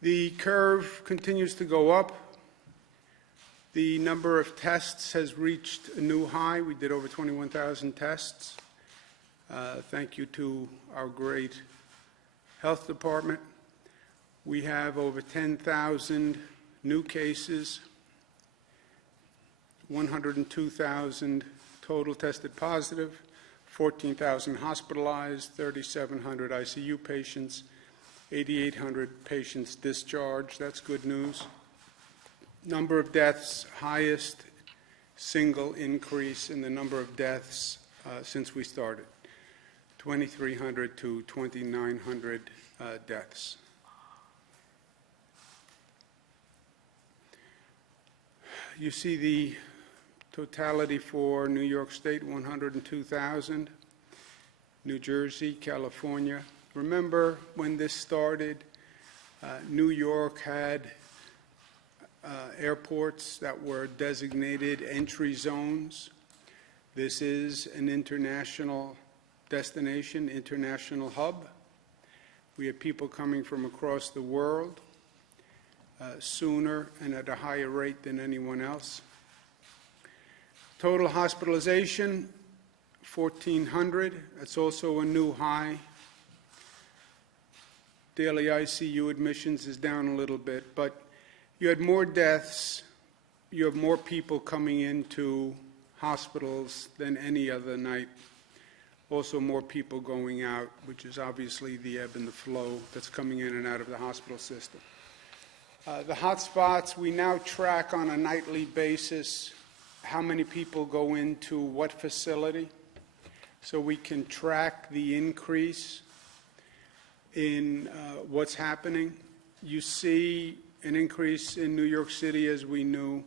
The curve continues to go up. The number of tests has reached a new high. We did over 21,000 tests. Thank you to our great health department. We have over 10,000 new cases, 102,000 total tested positive, 14,000 hospitalized, 3,700 ICU patients, 8,800 patients discharged. That's good news. Number of deaths, highest single increase in the number of deaths since we started, 2,300 to 2,900 deaths. You see the totality for New York State, 102,000. New Jersey, California. Remember when this started, New York had airports that were designated entry zones. This is an international destination, international hub. We have people coming from across the world sooner and at a higher rate than anyone else. Total hospitalization, 1,400. That's also a new high. Daily ICU admissions is down a little bit, but you had more deaths, you have more people coming into hospitals than any other night. Also more people going out, which is obviously the ebb and the flow that's coming in and out of the hospital system. The hotspots, we now track on a nightly basis how many people go into what facility, so we can track the increase in what's happening. You see an increase in New York City, as we knew.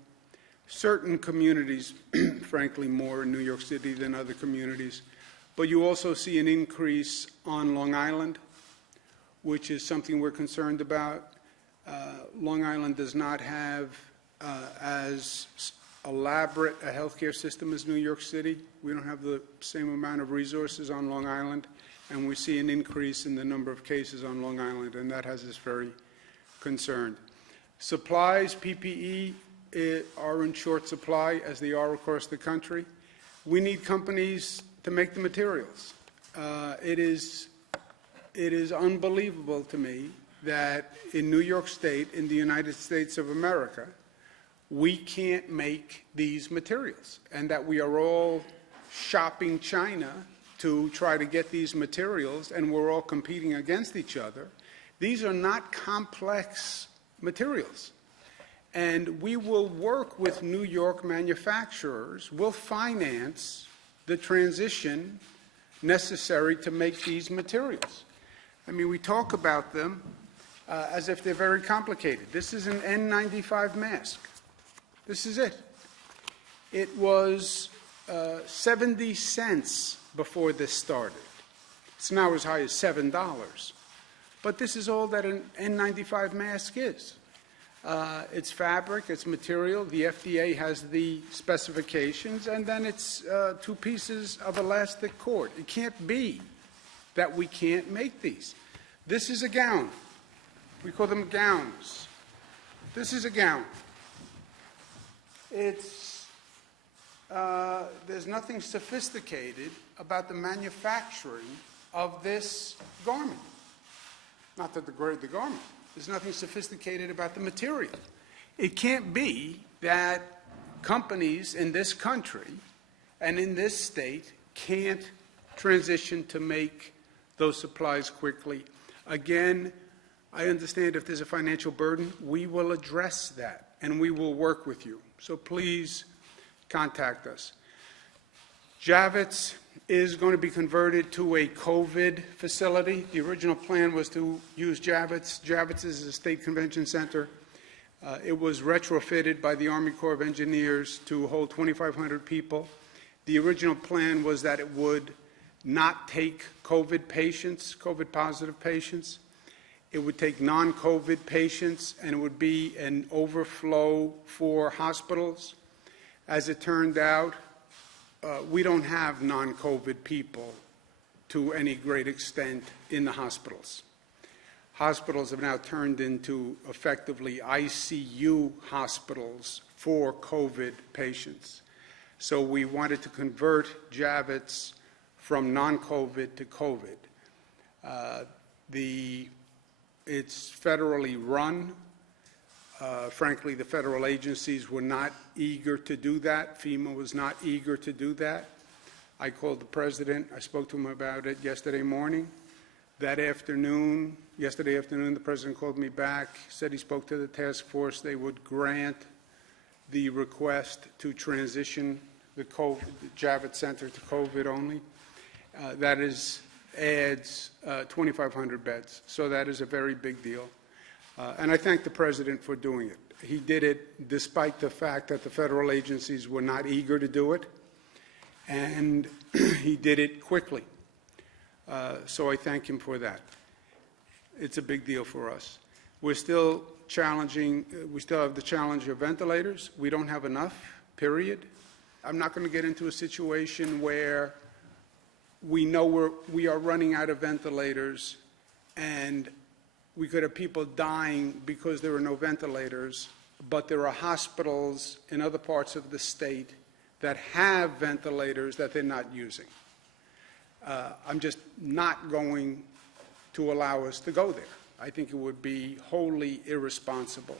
Certain communities, frankly, more in New York City than other communities. But you also see an increase on Long Island, which is something we're concerned about. Long Island does not have as elaborate a healthcare system as New York City. We don't have the same amount of resources on Long Island, and we see an increase in the number of cases on Long Island, and that has us very concerned. Supplies, PPE, are in short supply, as they are across the country. We need companies to make the materials. It is unbelievable to me that in New York State, in the United States of America, we can't make these materials, and that we are all shopping China to try to get these materials, and we're all competing against each other. These are not complex materials. And we will work with New York manufacturers. We'll finance the transition necessary to make these materials. I mean, we talk about them as if they're very complicated. This is an N95 mask. This is it. It was 70 cents before this started. It's now as high as $7. But this is all that an N95 mask is. It's fabric, it's material, the FDA has the specifications, and then it's 2 pieces of elastic cord. It can't be that we can't make these. This is a gown. We call them gowns. This is a gown. It's, there's nothing sophisticated about the manufacturing of this garment. Not that degrade the garment. There's nothing sophisticated about the material. It can't be that companies in this country and in this state can't transition to make those supplies quickly. Again, I understand if there's a financial burden, we will address that and we will work with you. So please contact us. Javits is going to be converted to a COVID facility. The original plan was to use Javits. Javits is a state convention center. It was retrofitted by the Army Corps of Engineers to hold 2,500 people. The original plan was that it would not take COVID patients, COVID-positive patients. It would take non-COVID patients, and it would be an overflow for hospitals. As it turned out, we don't have non-COVID people to any great extent in the hospitals. hospitals have now turned into effectively ICU hospitals for COVID patients. So we wanted to convert Javits from non-COVID to COVID. It's federally run. Frankly, the federal agencies were not eager to do that. FEMA was not eager to do that. I called the president. I spoke to him about it yesterday morning. Yesterday afternoon, the president called me back, said he spoke to the task force. They would grant the request to transition the Javits Center to COVID only. That adds 2,500 beds. So that is a very big deal. And I thank the president for doing it. He did it despite the fact that the federal agencies were not eager to do it, and he did it quickly. So I thank him for that. It's a big deal for us. We're still challenging, we still have the challenge of ventilators. We don't have enough, period. I'm not going to get into a situation where we know we are running out of ventilators and we could have people dying because there are no ventilators, but there are hospitals in other parts of the state that have ventilators that they're not using. I'm just not going to allow us to go there. I think it would be wholly irresponsible.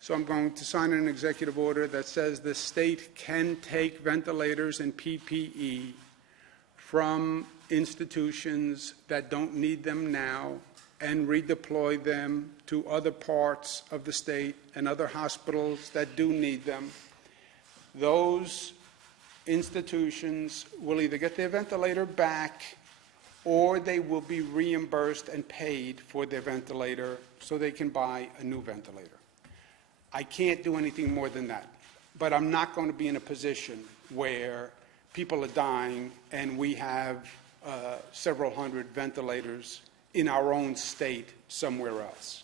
So I'm going to sign an executive order that says the state can take ventilators and PPE from institutions that don't need them now and redeploy them to other parts of the state and other hospitals that do need them. Those institutions will either get their ventilator back or they will be reimbursed and paid for their ventilator so they can buy a new ventilator. I can't do anything more than that, but I'm not going to be in a position where people are dying and we have several hundred ventilators in our own state somewhere else.